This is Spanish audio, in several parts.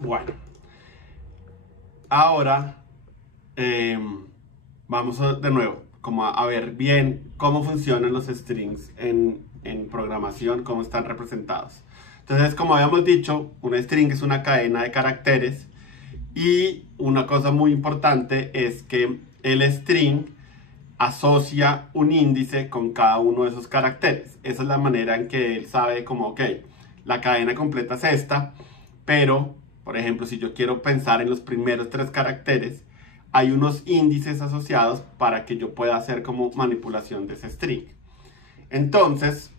Bueno, ahora vamos de nuevo como a ver bien cómo funcionan los strings en programación, cómo están representados. Entonces, como habíamos dicho, una string es una cadena de caracteres y una cosa muy importante es que el string asocia un índice con cada uno de esos caracteres. Esa es la manera en que él sabe como, ok, la cadena completa es esta, pero, por ejemplo, si yo quiero pensar en los primeros 3 caracteres, hay unos índices asociados para que yo pueda hacer como manipulación de ese string. Entonces,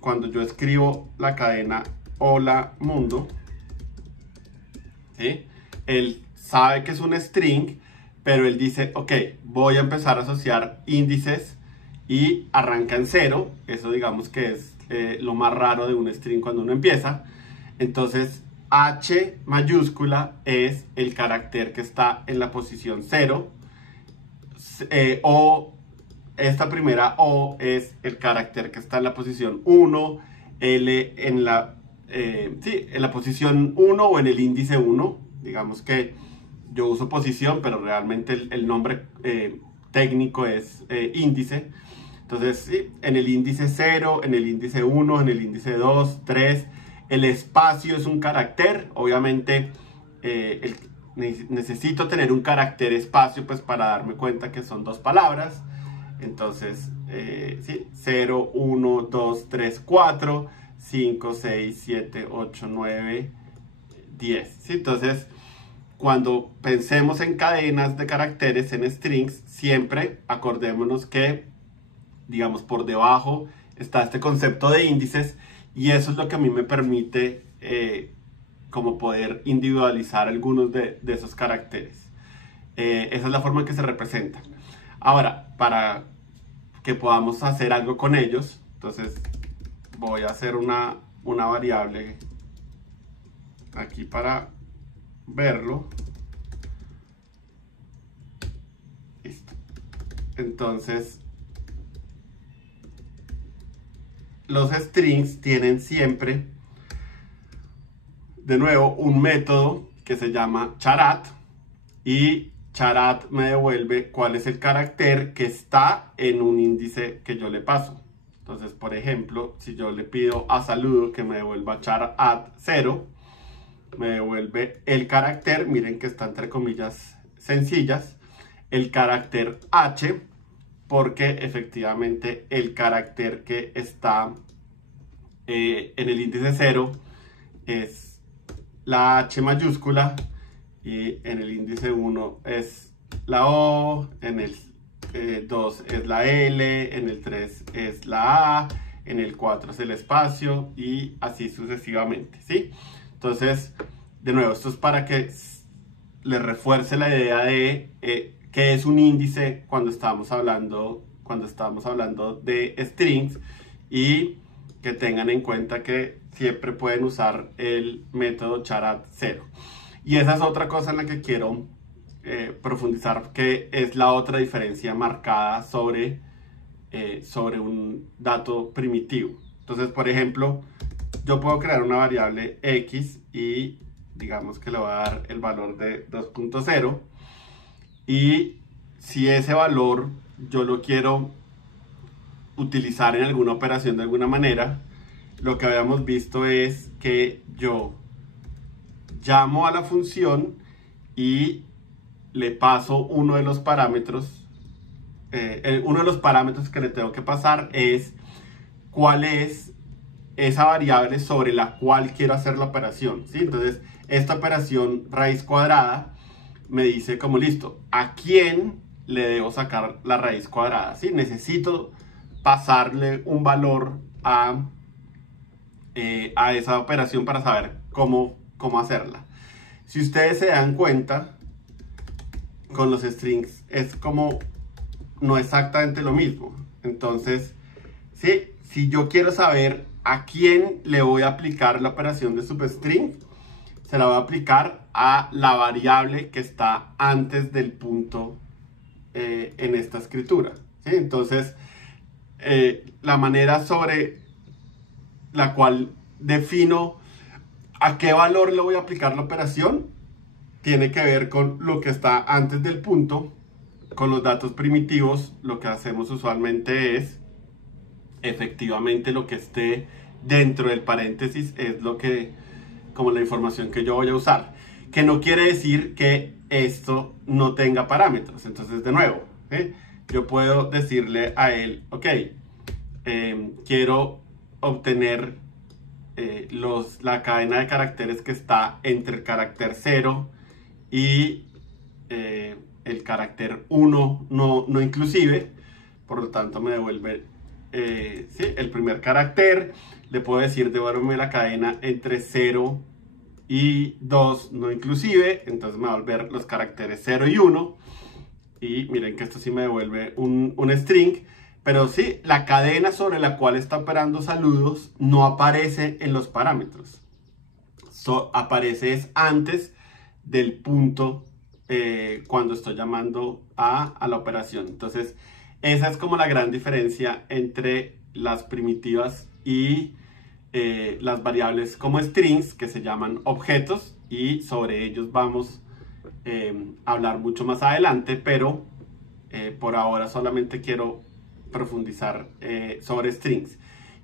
cuando yo escribo la cadena hola mundo, ¿sí? Él sabe que es un string, pero él dice, ok, voy a empezar a asociar índices y arranca en 0. Eso digamos que es lo más raro de un string cuando uno empieza. Entonces, H mayúscula es el carácter que está en la posición 0. O, esta primera O es el carácter que está en la posición 1. L en la, en la posición 1 o en el índice 1. Digamos que yo uso posición, pero realmente el nombre técnico es índice. Entonces, sí, en el índice 0, en el índice 1, en el índice 2, 3. El espacio es un carácter. Obviamente, necesito tener un carácter espacio pues para darme cuenta que son 2 palabras. Entonces, sí, 0, 1, 2, 3, 4, 5, 6, 7, 8, 9, 10. ¿Sí? Entonces, cuando pensemos en cadenas de caracteres, en strings, siempre acordémonos que, digamos, por debajo está este concepto de índices y eso es lo que a mí me permite como poder individualizar algunos de esos caracteres. Esa es la forma en que se representan. Ahora, para que podamos hacer algo con ellos, entonces voy a hacer una variable aquí para verlo. Listo. Entonces, los strings tienen siempre, de nuevo, un método que se llama charat y charat me devuelve cuál es el carácter que está en un índice que yo le paso. Entonces, por ejemplo, si yo le pido a saludo que me devuelva charat 0, me devuelve el carácter, miren que está entre comillas sencillas, el carácter H, porque efectivamente el carácter que está en el índice 0 es la H mayúscula y en el índice 1 es la O, en el 2 es la L, en el 3 es la A, en el 4 es el espacio y así sucesivamente, ¿sí? Entonces, de nuevo, esto es para que les refuerce la idea de qué es un índice cuando estamos hablando de strings y que tengan en cuenta que siempre pueden usar el método charat 0. Y esa es otra cosa en la que quiero profundizar, que es la otra diferencia marcada sobre un dato primitivo. Entonces, por ejemplo, yo puedo crear una variable x y digamos que le voy a dar el valor de 2.0 y si ese valor yo lo quiero utilizar en alguna operación de alguna manera, lo que habíamos visto es que yo llamo a la función y le paso uno de los parámetros. Uno de los parámetros que le tengo que pasar es cuál es esa variable sobre la cual quiero hacer la operación, ¿sí? Entonces, esta operación raíz cuadrada me dice como listo, ¿a quién le debo sacar la raíz cuadrada? ¿Sí? Necesito pasarle un valor a esa operación para saber cómo hacerla. Si ustedes se dan cuenta, con los strings es como no exactamente lo mismo. Entonces, ¿sí? Si yo quiero saber a quién le voy a aplicar la operación de substring, se la voy a aplicar a la variable que está antes del punto en esta escritura, ¿sí? Entonces, la manera sobre la cual defino ¿A qué valor le voy a aplicar la operación? Tiene que ver con lo que está antes del punto. Con los datos primitivos, lo que hacemos usualmente es, efectivamente, lo que esté dentro del paréntesis es lo que, como la información que yo voy a usar. Que no quiere decir que esto no tenga parámetros. Entonces, de nuevo, yo puedo decirle a él, ok, quiero obtener la cadena de caracteres que está entre el carácter 0 y el carácter 1 no inclusive. Por lo tanto, me devuelve ¿sí? el primer carácter. Le puedo decir, devuélveme la cadena entre 0 y 2 no inclusive. Entonces me va a volver los caracteres 0 y 1. Y miren que esto sí me devuelve un string. Pero sí, la cadena sobre la cual está operando saludos no aparece en los parámetros. Aparece antes del punto cuando estoy llamando a la operación. Entonces, esa es como la gran diferencia entre las primitivas y las variables como strings, que se llaman objetos, y sobre ellos vamos a hablar mucho más adelante, pero por ahora solamente quiero profundizar sobre strings.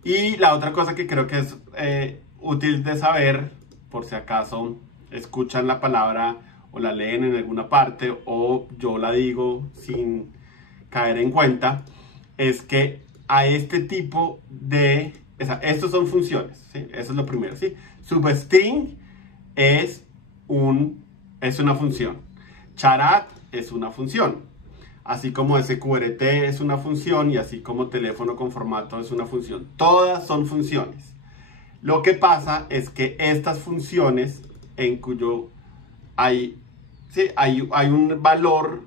Y la otra cosa que creo que es útil de saber, por si acaso escuchan la palabra o la leen en alguna parte o yo la digo sin caer en cuenta, es que a este tipo de... estos son funciones, ¿sí? Eso es lo primero, ¿sí? Substring es una función. Charat es una función. Así como SQRT es una función y así como teléfono con formato es una función. Todas son funciones. Lo que pasa es que estas funciones en cuyo hay un valor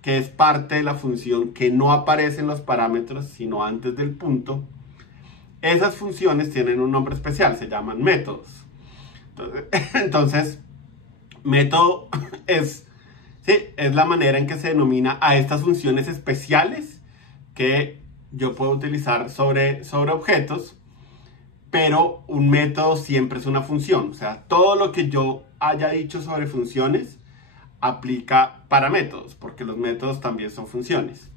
que es parte de la función que no aparece en los parámetros sino antes del punto. Esas funciones tienen un nombre especial, se llaman métodos. Entonces método es la manera en que se denomina a estas funciones especiales que yo puedo utilizar sobre objetos, pero un método siempre es una función. O sea, todo lo que yo haya dicho sobre funciones aplica para métodos, porque los métodos también son funciones.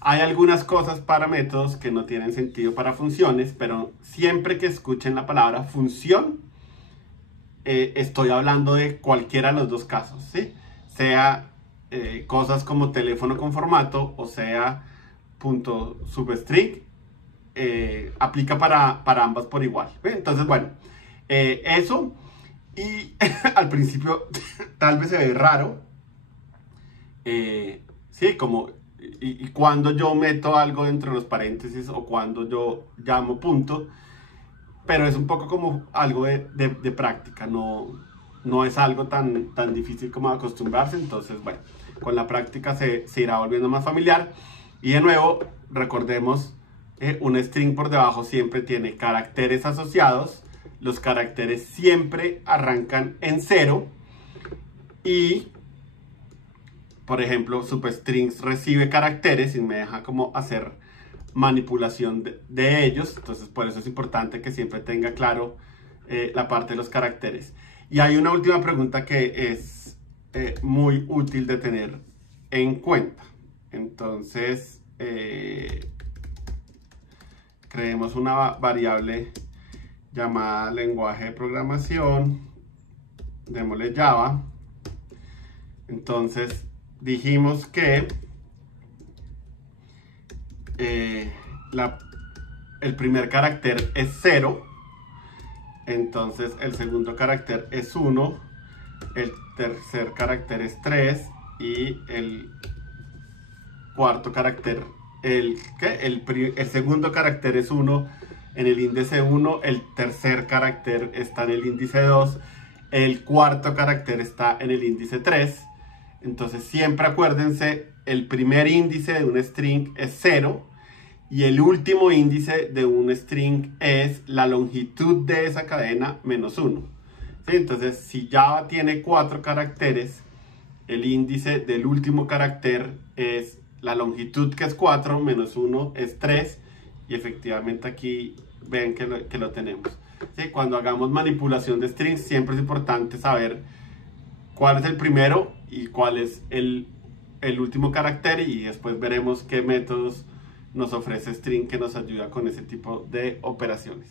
Hay algunas cosas para métodos que no tienen sentido para funciones, pero siempre que escuchen la palabra función, estoy hablando de cualquiera de los dos casos, ¿sí? Sea cosas como teléfono con formato o sea punto substring, aplica para ambas por igual, ¿sí? Entonces, bueno, eso. Y al principio tal vez se ve raro, sí, como y cuando yo meto algo dentro de los paréntesis o cuando yo llamo punto, pero es un poco como algo de práctica, no es algo tan difícil como acostumbrarse. Entonces, bueno, con la práctica se irá volviendo más familiar. Y de nuevo, recordemos, un string por debajo siempre tiene caracteres asociados. Los caracteres siempre arrancan en 0. Y, por ejemplo, substrings recibe caracteres y me deja como hacer manipulación de ellos. Entonces, por eso es importante que siempre tenga claro la parte de los caracteres. Y hay una última pregunta que es muy útil de tener en cuenta. Entonces, creemos una variable llamada lenguaje de programación, démosle Java. Entonces, dijimos que el primer carácter es 0, entonces el segundo carácter es 1, el tercer carácter es 3 y el cuarto carácter, el segundo carácter es 1 en el índice 1, el tercer carácter está en el índice 2, el cuarto carácter está en el índice 3. Entonces siempre acuérdense, el primer índice de un string es 0 y el último índice de un string es la longitud de esa cadena menos 1. ¿Sí? Entonces, si Java tiene 4 caracteres, el índice del último carácter es la longitud, que es 4, menos 1 es 3, y efectivamente aquí ven que lo tenemos. ¿sí? Cuando hagamos manipulación de strings, siempre es importante saber cuál es el primero y cuál es el último carácter, y después veremos qué métodos nos ofrece String que nos ayuda con ese tipo de operaciones.